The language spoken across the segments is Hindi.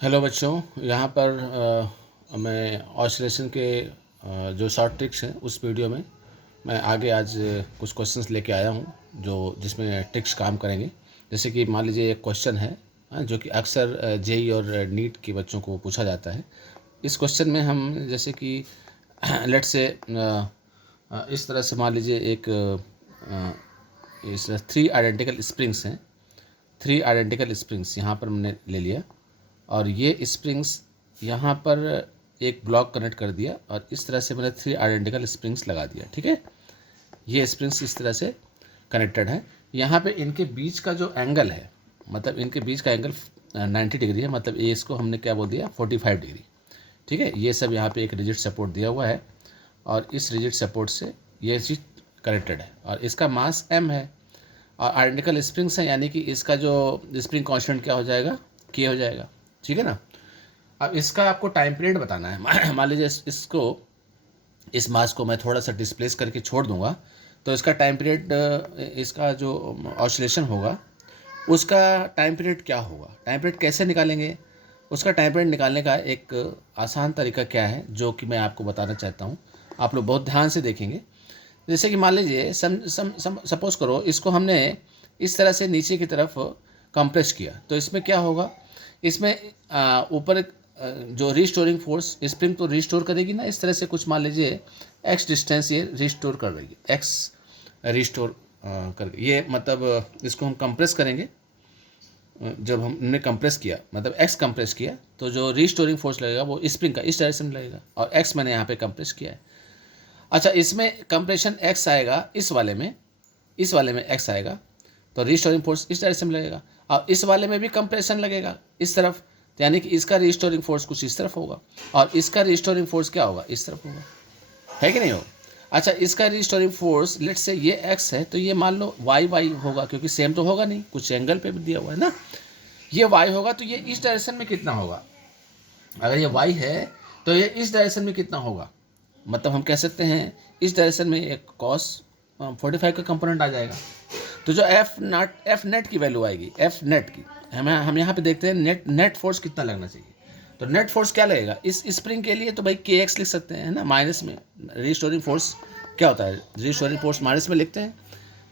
हेलो बच्चों, यहाँ पर मैं ऑसिलेशन के जो शॉर्ट ट्रिक्स हैं उस वीडियो में मैं आगे आज कुछ क्वेश्चंस लेके आया हूँ जो जिसमें ट्रिक्स काम करेंगे। जैसे कि मान लीजिए एक क्वेश्चन है जो कि अक्सर जेई और नीट के बच्चों को पूछा जाता है। इस क्वेश्चन में हम जैसे कि लेट से इस तरह से मान लीजिए एक इस थ्री आइडेंटिकल स्प्रिंग्स हैं। थ्री आइडेंटिकल स्प्रिंग्स यहाँ पर हमने ले लिया और ये स्प्रिंग्स यहाँ पर एक ब्लॉक कनेक्ट कर दिया और इस तरह से मैंने थ्री आइडेंटिकल स्प्रिंग्स लगा दिया। ठीक है, ये स्प्रिंग्स इस तरह से कनेक्टेड है। यहाँ पे इनके बीच का जो एंगल है, मतलब इनके बीच का एंगल 90 डिग्री है, मतलब ये इसको हमने क्या बोल दिया 45 डिग्री। ठीक है, ये सब यहाँ पे एक रिजिड सपोर्ट दिया हुआ है और इस रिजिड सपोर्ट से ये चीज़ कनेक्टेड है और इसका मास m है और आइडेंटिकल स्प्रिंग्स है, यानी कि इसका जो स्प्रिंग कांस्टेंट क्या हो जाएगा, k हो जाएगा। ठीक है ना। अब इसका आपको टाइम पीरियड बताना है। मान लीजिए इसको इस मास को मैं थोड़ा सा डिस्प्लेस करके छोड़ दूंगा तो इसका टाइम पीरियड, इसका जो ऑसिलेशन होगा उसका टाइम पीरियड क्या होगा, टाइम पीरियड कैसे निकालेंगे। उसका टाइम पीरियड निकालने का एक आसान तरीका क्या है जो कि मैं आपको बताना चाहता हूँ। आप लोग बहुत ध्यान से देखेंगे। जैसे कि मान लीजिए सपोज करो इसको हमने इस तरह से नीचे की तरफ कंप्रेस किया तो इसमें क्या होगा, इसमें ऊपर जो रिस्टोरिंग फोर्स स्प्रिंग तो रिस्टोर करेगी ना, इस तरह से कुछ मान लीजिए एक्स डिस्टेंस ये रिस्टोर कर रही है, एक्स रिस्टोर करके ये मतलब इसको हम कंप्रेस करेंगे। जब हमने कंप्रेस किया मतलब एक्स कंप्रेस किया तो जो रिस्टोरिंग फोर्स लगेगा वो स्प्रिंग का इस डायरेक्शन में लगेगा और एक्स मैंने यहाँ पे कंप्रेस किया है। अच्छा, इसमें कंप्रेशन एक्स आएगा, इस वाले में एक्स आएगा तो रिस्टोरिंग फोर्स इस डायरेक्शन में लगेगा और इस वाले में भी कंप्रेशन लगेगा इस तरफ, तो यानी कि इसका रिस्टोरिंग फोर्स कुछ इस तरफ होगा और इसका रिस्टोरिंग फोर्स क्या होगा, इस तरफ होगा, है कि नहीं हो। अच्छा, इसका रिस्टोरिंग फोर्स लेट से ये एक्स है तो ये मान लो वाई वाई होगा, क्योंकि सेम तो होगा नहीं, कुछ एंगल पे भी दिया हुआ है ना। ये वाई होगा तो ये इस डायरेक्शन में कितना होगा, अगर ये वाई है तो ये इस डायरेक्शन में कितना होगा, मतलब हम कह सकते हैं इस डायरेक्शन में एक कॉस 45 का कंपोनेंट आ जाएगा। तो जो एफ नेट की वैल्यू आएगी, एफ नेट की हम यहाँ पे देखते हैं नेट फोर्स कितना लगना चाहिए। तो नेट फोर्स क्या लगेगा इस स्प्रिंग के लिए, तो भाई के एक्स लिख सकते हैं, है ना, माइनस में रिस्टोरिंग फोर्स क्या होता है, रिस्टोरिंग फोर्स माइनस में लिखते हैं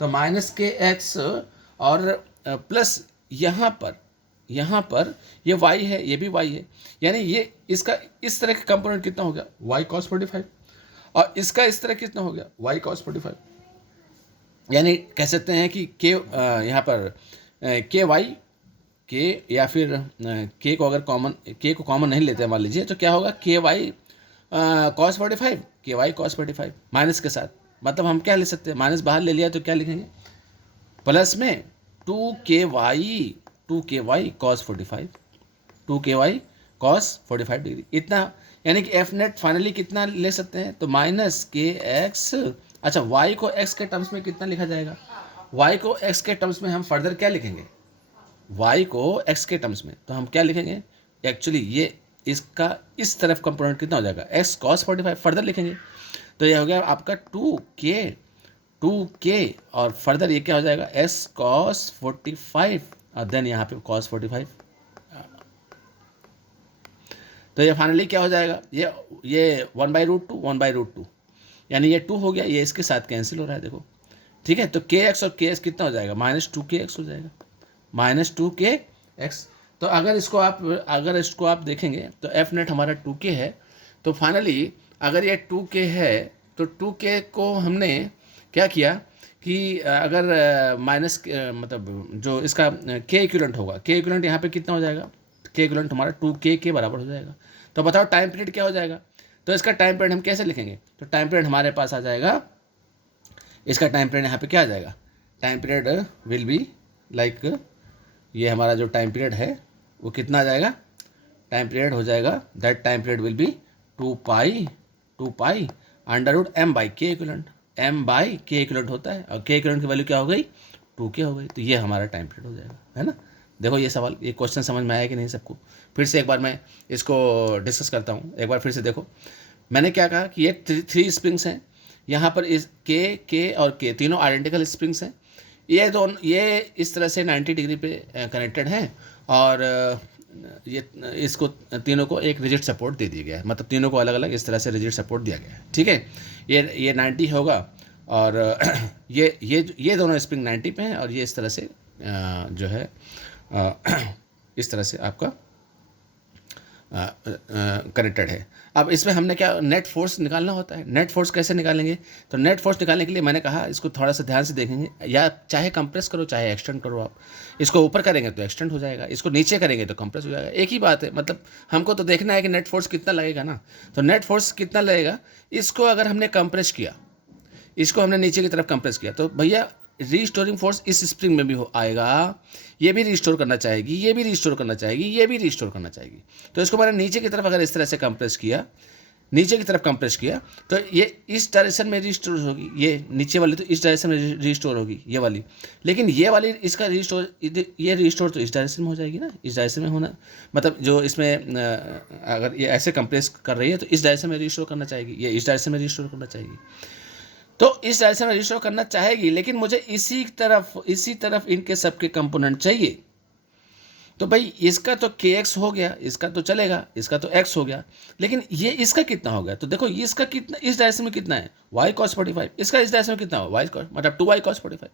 तो माइनस के एक्स और प्लस यहाँ पर ये y है, ये भी y है, यानी ये इसका इस तरह का कंपोनेंट कितना हो गया y cos 45 और इसका इस तरह कितना हो गया y cos 45। यानी कह सकते हैं कि के यहाँ पर के वाई के या फिर के को अगर कॉमन नहीं लेते मान लीजिए तो क्या होगा के वाई कॉस 45, के वाई कॉस 45 माइनस के साथ, मतलब हम क्या ले सकते हैं, माइनस बाहर ले लिया तो क्या लिखेंगे प्लस में 2 के वाई कॉस 45, 2 के वाई कॉस 45 डिग्री इतना, यानी कि एफ नेट फाइनली कितना ले सकते हैं तो माइनस के एक्स। अच्छा, y को x के टर्म्स में कितना लिखा जाएगा, y को x के टर्म्स में हम फर्दर क्या लिखेंगे, y को x के टर्म्स में तो हम क्या लिखेंगे एक्चुअली ये इसका इस तरफ कंपोनेंट कितना हो जाएगा x cos 45 फर्दर लिखेंगे तो ये हो गया आपका 2k और फर्दर ये क्या हो जाएगा s cos 45 और देन यहाँ पे cos 45। तो ये फाइनली क्या हो जाएगा, ये 1/√2 यानी ये 2 हो गया, ये इसके साथ कैंसिल हो रहा है देखो। ठीक है, तो के एक्स और के एक्स कितना हो जाएगा -2kx हो जाएगा, -2kx। तो अगर इसको आप देखेंगे तो एफ नेट हमारा 2k है, तो फाइनली अगर ये 2k है तो 2k को हमने क्या किया कि अगर माइनस मतलब जो इसका के इक्विवेलेंट होगा, के इक्विवेलेंट यहाँ पे कितना हो जाएगा, के इक्विवेलेंट हमारा 2k के बराबर हो जाएगा। तो बताओ टाइम पीरियड क्या हो जाएगा, तो इसका टाइम पीरियड हम कैसे लिखेंगे, तो टाइम पीरियड हमारे पास आ जाएगा, इसका टाइम पीरियड यहाँ पे क्या आ जाएगा, time period will be like, ये हमारा जो टाइम पीरियड है वो कितना आ जाएगा, टाइम पीरियड हो जाएगा that time period will be 2 pi √m/k equivalent, m/k equivalent होता है और k इक्विवेलेंट की वैल्यू क्या हो गई 2k हो गई, तो ये हमारा टाइम पीरियड हो जाएगा, है ना। देखो ये सवाल, ये क्वेश्चन समझ में आया कि नहीं सबको, फिर से एक बार मैं इसको डिस्कस करता हूँ, एक बार फिर से देखो। मैंने क्या कहा कि ये थ्री स्प्रिंग्स हैं, यहाँ पर इस के और के तीनों आइडेंटिकल स्प्रिंग्स हैं, ये इस तरह से 90 डिग्री पे कनेक्टेड हैं और ये इसको तीनों को एक रिजिड सपोर्ट दे दिया गया है, मतलब तीनों को अलग अलग इस तरह से रिजिड सपोर्ट दिया गया है। ठीक है, ये 90 होगा और ये दोनों स्प्रिंग 90 पे हैं और ये इस तरह से जो है इस तरह से आपका कनेक्टेड है। अब इसमें हमने क्या नेट फोर्स निकालना होता है। नेट फोर्स कैसे निकालेंगे? तो नेट फोर्स निकालने के लिए मैंने कहा इसको थोड़ा सा ध्यान से देखेंगे, या चाहे कंप्रेस करो चाहे एक्सटेंड करो। आप इसको ऊपर करेंगे तो एक्सटेंड हो जाएगा, इसको नीचे करेंगे तो कंप्रेस हो जाएगा, एक ही बात है। मतलब हमको तो देखना है कि नेट फोर्स कितना लगेगा ना। तो नेट फोर्स कितना लगेगा, इसको अगर हमने कंप्रेस किया, इसको हमने नीचे की तरफ कंप्रेस किया, तो भैया रीस्टोरिंग फोर्स इस स्प्रिंग में भी आएगा, ये भी रिस्टोर करना चाहेगी, ये भी रिस्टोर करना चाहेगी, ये भी रिस्टोर करना चाहेगी। तो इसको मैंने नीचे की तरफ अगर इस तरह से कंप्रेस किया, नीचे की तरफ कंप्रेस किया, तो ये इस डायरेक्शन में रिस्टोर होगी, ये नीचे वाली तो इस डायरेक्शन में रिस्टोर होगी ये वाली। लेकिन ये वाली इसका रिस्टोर, ये रिस्टोर तो इस डायरेक्शन में हो जाएगी ना, इस डायरेक्शन में होना, मतलब जो इसमें अगर ये ऐसे कंप्रेस कर रही है तो इस डायरेक्शन में रिस्टोर करना चाहेगी, ये इस डायरेक्शन में रिस्टोर करना चाहेगी। तो इस डायरेक्शन में रिस्टोर करना चाहेगी, लेकिन मुझे इसी तरफ इनके सबके कंपोनेंट चाहिए। तो भाई इसका तो kx हो गया, इसका तो चलेगा, इसका तो x हो गया, लेकिन ये इसका कितना हो गया? तो देखो ये इसका कितना, इस डायरेक्शन में कितना है y cos 45, इसका इस डायरेक्शन में कितना हो y cos, मतलब 2y cos 45।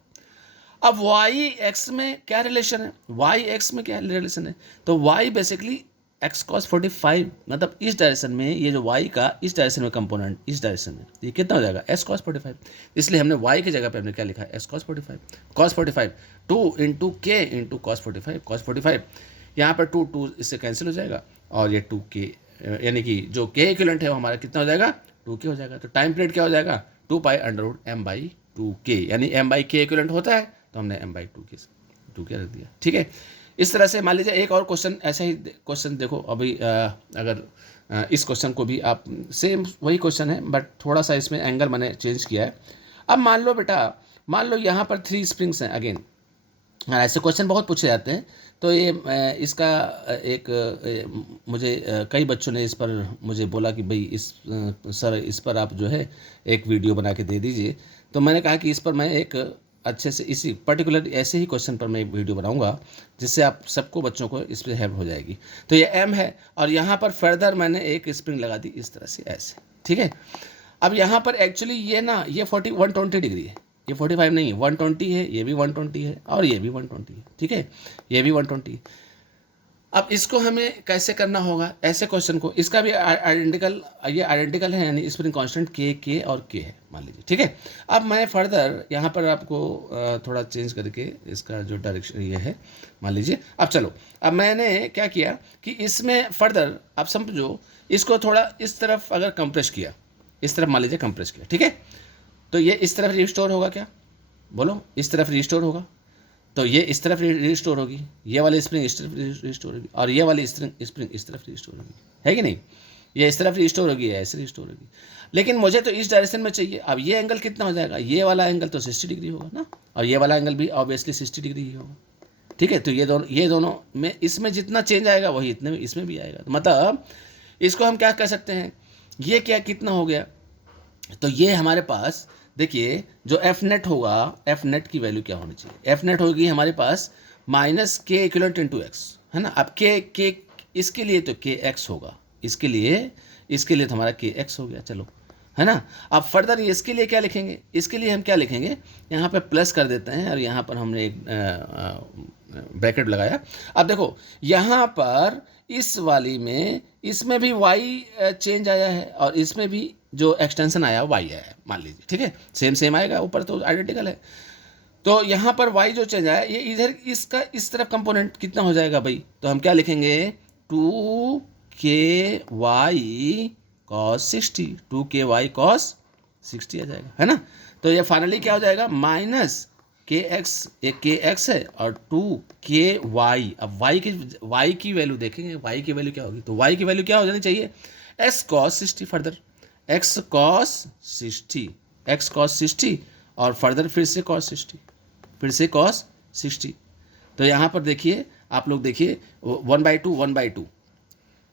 अब y x में क्या रिलेशन है, y x में क्या रिलेशन है? तो y बेसिकली x cos 45, मतलब इस डायरेक्शन में ये जो y का इस डायरेक्शन में कंपोनेंट, इस डायरेक्शन में ये कितना हो जाएगा s cos 45। इसलिए हमने y की जगह पे हमने क्या लिखा है, s cos 45। cos 45 2 into k into cos 45, cos 45 यहाँ पर 2 इससे कैंसिल हो जाएगा और ये 2k, यानी कि जो k इक्विवेलेंट है वो हमारा कितना हो जाएगा, 2k हो जाएगा। तो टाइम पीरियड क्या हो जाएगा, 2π√m/2k, यानी m/k इक्विवेलेंट होता है तो हमने m/2k रख दिया। ठीक है, इस तरह से मान लीजिए एक और क्वेश्चन, ऐसा ही क्वेश्चन देखो अभी, अगर इस क्वेश्चन को भी आप, सेम वही क्वेश्चन है बट थोड़ा सा इसमें एंगल मैंने चेंज किया है। अब मान लो बेटा, मान लो यहाँ पर 3 स्प्रिंग्स हैं अगेन, ऐसे क्वेश्चन बहुत पूछे जाते हैं। तो ये इसका एक मुझे कई बच्चों ने इस पर मुझे बोला कि भाई सर इस पर आप जो है एक वीडियो बना के दे दीजिए। तो मैंने कहा कि इस पर मैं एक अच्छे से इसी पर्टिकुलर ऐसे ही क्वेश्चन पर मैं वीडियो बनाऊंगा, जिससे आप सबको बच्चों को इस पर हेल्प हो जाएगी। तो ये m है और यहाँ पर फर्दर मैंने एक स्प्रिंग लगा दी इस तरह से ऐसे। ठीक है, अब यहाँ पर एक्चुअली ये ना, ये 120 डिग्री है, ये 45 नहीं है, 120 है, ये भी 120 है और ये भी 120 है। ठीक है, ये भी 120। अब इसको हमें कैसे करना होगा ऐसे क्वेश्चन को, इसका भी आइडेंटिकल, ये आइडेंटिकल है, यानी स्प्रिंग कांस्टेंट के और के है मान लीजिए। ठीक है, अब मैं फर्दर यहाँ पर आपको थोड़ा चेंज करके इसका जो डायरेक्शन ये है मान लीजिए। अब चलो, अब मैंने क्या किया कि इसमें फर्दर आप समझो, इसको थोड़ा इस तरफ अगर कंप्रेस किया, इस तरफ मान लीजिए कंप्रेस किया, ठीक है, तो ये इस तरफ रिस्टोर होगा क्या, बोलो, इस तरफ रिस्टोर होगा, तो ये इस तरफ रिस्टोर होगी, ये वाली स्प्रिंग इस तरफ रिस्टोर होगी और ये वाली स्प्रिंग इस तरफ रिस्टोर होगी, है कि नहीं? ये इस तरफ रिस्टोर होगी, ऐसे रिस्टोर होगी, लेकिन मुझे तो इस डायरेक्शन में चाहिए। अब ये एंगल कितना हो जाएगा, ये वाला एंगल तो 60 डिग्री होगा ना, और ये वाला एंगल भी ऑब्वियसली 60 डिग्री ही होगा। ठीक है, तो ये दोनों में इसमें जितना चेंज आएगा वही इतने में इसमें भी आएगा। तो मतलब इसको हम क्या कह सकते हैं, ये क्या कितना हो गया, तो ये हमारे पास देखिए जो एफ नेट होगा, एफ नेट की वैल्यू क्या होनी चाहिए, एफ नेट होगी हमारे पास माइनस के इक्वलेंट इंटू एक्स, है ना। अब के इसके लिए तो के एक्स होगा, इसके लिए तो हमारा के एक्स हो गया, चलो, है ना। अब फर्दर इसके लिए क्या लिखेंगे, इसके लिए हम क्या लिखेंगे, यहाँ पे प्लस कर देते हैं और यहाँ पर हमने एक ब्रैकेट लगाया। अब देखो यहाँ पर इस वाली में, इसमें भी वाई चेंज आया है और इसमें भी जो एक्सटेंशन आया वाई आया है मान लीजिए। ठीक है, सेम आएगा, ऊपर तो आइडेंटिकल है। तो यहाँ पर वाई जो चेंज आया, ये इधर इसका इस तरफ कंपोनेंट कितना हो जाएगा भाई, तो हम क्या लिखेंगे, 2ky cos 60, 2ky cos 60 आ जाएगा, है ना। तो ये फाइनली क्या हो जाएगा, माइनस के एक्स, एक के एक्स है और 2ky। अब y की वैल्यू देखेंगे, y की वैल्यू क्या होगी, तो y की वैल्यू क्या हो जानी चाहिए, x cos 60, further x cos 60 और फर्दर फिर से cos 60। तो यहाँ पर देखिए, आप लोग देखिए 1/2,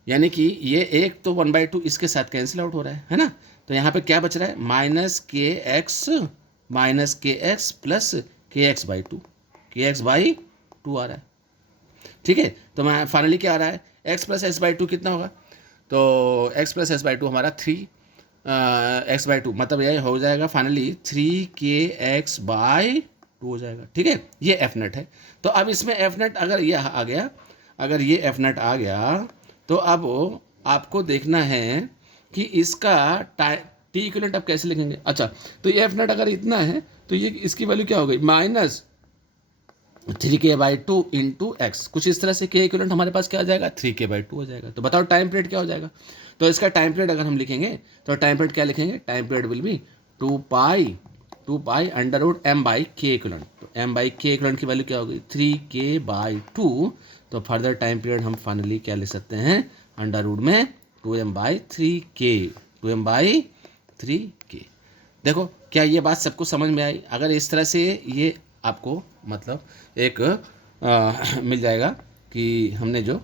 यानी कि ये एक तो 1/2 इसके साथ कैंसिल आउट हो रहा है ना। तो यहाँ पे क्या बच रहा है, माइनस के एक्स प्लस के एक्स बाई टू आ रहा है। ठीक है। तो मैं फाइनली क्या आ रहा है, x plus S by two कितना होगा, तो x plus S by two हमारा 3 एक्स बाई टू, मतलब यह हो जाएगा फाइनली 3 kx/2 हो जाएगा। ठीक है, ये एफ नेट है। तो अब इसमें एफ नेट अगर ये आ गया, अगर ये एफ नेट आ गया, तो अब आपको देखना है कि इसका टी इक्विवेलेंट आप कैसे लिखेंगे। अच्छा, तो ये एफ नेट अगर इतना है तो ये इसकी वैल्यू क्या हो गई, -3k/2 इंटू एक्स, कुछ इस तरह से के इक्विवेलेंट हमारे पास क्या आ जाएगा, 3k/2 हो जाएगा। तो बताओ टाइम पीरियड क्या हो जाएगा। तो इसका टाइम पीरियड अगर हम लिखेंगे तो टाइम पीरियड क्या लिखेंगे, time period will be 2 pi m/k equivalent. तो m/k इक्विवेलेंट की वैल्यू क्या होगी, 3k/2। तो फर्दर टाइम पीरियड हम फाइनली क्या लिख सकते हैं, अंडर रूट में 2m/3k। देखो क्या ये बात सबको समझ में आई। अगर इस तरह से ये आपको मतलब एक मिल जाएगा कि हमने जो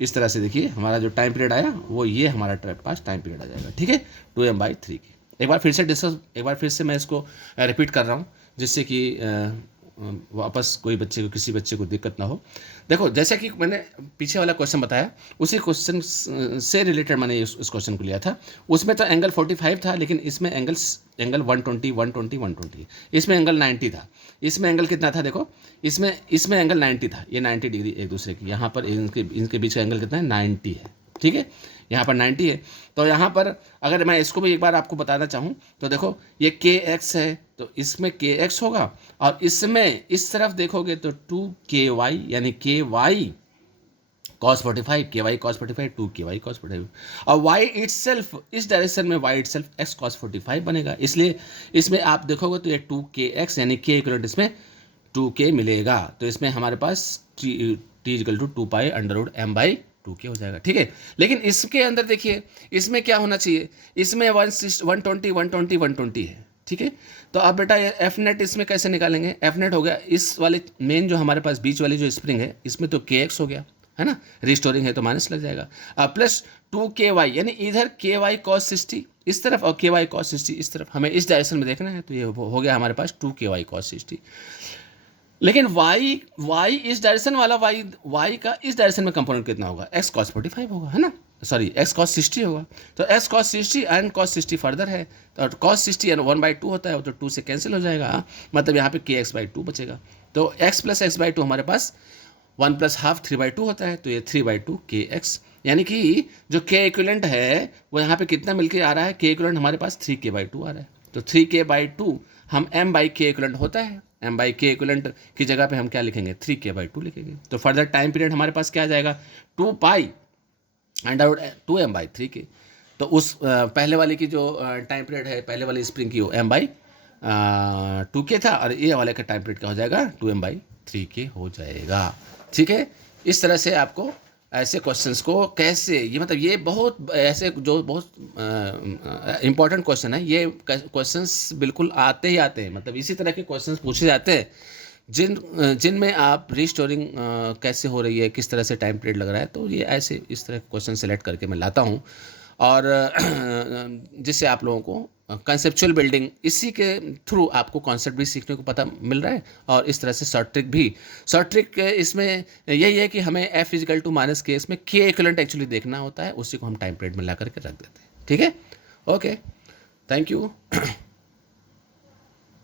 इस तरह से देखिए हमारा जो टाइम पीरियड आया वो ये हमारा पास टाइम पीरियड आ जाएगा। ठीक है, 2m/3k। एक बार फिर से मैं इसको रिपीट कर रहा हूँ, जिससे कि वापस कोई बच्चे को, किसी बच्चे को दिक्कत ना हो। देखो जैसे कि मैंने पीछे वाला क्वेश्चन बताया, उसी क्वेश्चन से रिलेटेड मैंने इस क्वेश्चन को लिया था। उसमें तो एंगल 45 था, लेकिन इसमें एंगल 120 120 120, इसमें एंगल 90 था। इसमें एंगल कितना था, देखो इसमें एंगल 90 था, ये 90 डिग्री एक दूसरे की, यहाँ पर इनके बीच का एंगल कितना है, 90 है। ठीक है, यहाँ पर 90 है। तो यहाँ पर अगर मैं इसको भी एक बार आपको बताना चाहूँ तो देखो ये kx है, तो इसमें kx होगा, और इसमें इस तरफ देखोगे तो 2ky, यानी ky cos 45, ky cos 45, 2ky cos 45, और y इटसेल्फ, इस डायरेक्शन में y इटसेल्फ x cos 45 बनेगा। इसलिए इसमें आप देखोगे तो ये 2kx यानी k इक्वल इसमें 2k मिलेगा। तो इसमें हमारे पास t equal to 2 pi m/2k हो जाएगा। ठीक है, लेकिन इसके अंदर देखिए इसमें क्या होना चाहिए, इसमें 120 120 120 है। ठीक है, तो अब बेटा ये एफ नेट इसमें कैसे निकालेंगे। एफ नेट हो गया इस वाले मेन जो हमारे पास बीच वाली जो स्प्रिंग है, इसमें तो kx हो गया है ना, रिस्टोरिंग है तो माइनस लग जाएगा, प्लस 2ky, यानी इधर ky cos 60 इस तरफ और ky cos 60 इस तरफ, हमें इस डायरेक्शन में देखना है। तो ये हो गया हमारे पास 2ky cos 60। लेकिन y इस डायरेक्शन वाला y का इस डायरेक्शन में कंपोनेंट कितना होगा, x cos 45 होगा, है ना, सॉरी x cos 60 होगा। तो x cos 60 and cos 60 further है, तो cos 60 एंड 1/2 होता है, तो 2 से कैंसिल हो जाएगा, मतलब यहाँ पे kx/2 बचेगा। तो x प्लस x/2 हमारे पास 1 + ½ 3/2 होता है, तो ये 3/2 kx, यानी कि जो k इक्विवेलेंट है वो यहाँ पे कितना मिलके आ रहा है, k इक्विवेलेंट हमारे पास 3k/2 आ रहा है। तो 3k/2 हम m/k इक्विवेलेंट होता है, m/k इक्विवेलेंट की जगह पे हम क्या लिखेंगे, 3k/2 लिखेंगे। तो फर्दर टाइम पीरियड हमारे पास क्या आ जाएगा, 2 पाई अंडर 2m/3k। तो उस पहले वाले की जो टाइम पीरियड है, पहले वाली स्प्रिंग की वो m/2k था, और ये वाले का टाइम पीरियड क्या हो जाएगा, 2m/3k हो जाएगा। ठीक है, इस तरह से आपको ऐसे क्वेश्चंस को कैसे, ये मतलब ये बहुत ऐसे जो बहुत इंपॉर्टेंट क्वेश्चन है, ये क्वेश्चंस बिल्कुल आते ही आते हैं, मतलब इसी तरह के क्वेश्चंस पूछे जाते हैं जिनमें आप रीस्टोरिंग कैसे हो रही है, किस तरह से टाइम पीरियड लग रहा है। तो ये ऐसे इस तरह के क्वेश्चन सेलेक्ट करके मैं लाता हूँ, और जिससे आप लोगों को कंसेप्चुअल बिल्डिंग, इसी के थ्रू आपको कॉन्सेप्ट भी सीखने को पता मिल रहा है, और इस तरह से शॉर्ट ट्रिक इसमें यही है कि हमें f = -k, इसमें k इक्विवेलेंट एक्चुअली देखना होता है, उसी को हम टाइम पीरियड में ला करके रख देते हैं। ठीक है, ओके, थैंक यू।